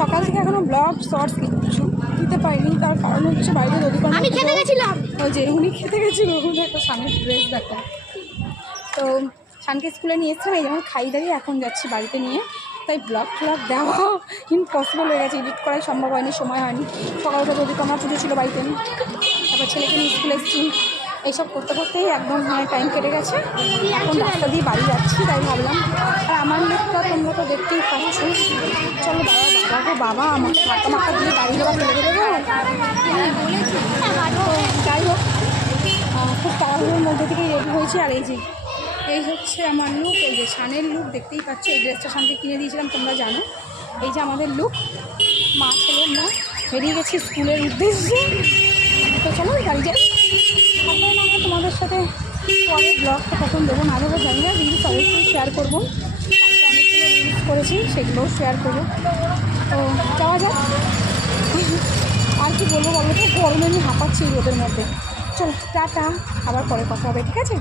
সকাল থেকে এখনো ব্লগ শর্টস কিছু দিতে পারিনি, তার কারণ হচ্ছে বাইরে দোকান আমি খেতে গেছিলাম। ওই যে উনি খেতে গেছিলো, দেখো সামনের ড্রেস দেখো। তো শানকে স্কুলে নিয়ে এসেছিলাম, এই যেমন খাই দাঁড়িয়ে এখন যাচ্ছি বাড়িতে নিয়ে, তাই ব্লগ দেওয়া ইম্পসিবল হয়ে গেছে, এডিট করাই সম্ভব হয়নি, সময় হয়নি। সকালটা যদি আমার পুজো ছিল বাড়িতে, তারপর ছেলেকে নিয়ে স্কুলে এসেছি, এইসব করতে করতেই একদম টাইম কেটে গেছে। এখন রাস্তা দিয়ে বাড়ি যাচ্ছি, তাই ভাবলাম। আর আমার লোকটা তোমরা তো দেখতেই পাচ্ছ। চলো বাবাকে বাবা আমাকে মাথা দিয়ে বাড়ি যাওয়া ফেলে দেবো। যাই হোক, খুব তাড়াহুড়োর মধ্যে থেকেই রেডি হয়েছি। আর এই হচ্ছে আমার লুক, এই যে শানের লুক দেখতেই পাচ্ছ। এই ড্রেসটা শানকে কিনে দিয়েছিলাম, তোমরা জানো। এই যে আমাদের লুক, মা ছেলে না বেরিয়ে গেছি স্কুলের উদ্দেশ্যে। তো চলো গাড়ি যাই। তারপরে না তোমাদের সাথে পরে ব্লগটা কখন দেবো না দেবো জানি না, রিলস অবশ্যই শেয়ার করবো। কালকে অনেকগুলো রিলস করেছি, সেগুলোও শেয়ার করবো। তো যাওয়া যাক। আর কি বলবো বলো তো, গরমে আমি হাঁপাচ্ছি রোদের মধ্যে। চলো টাটা, আবার পরে কথা হবে, ঠিক আছে?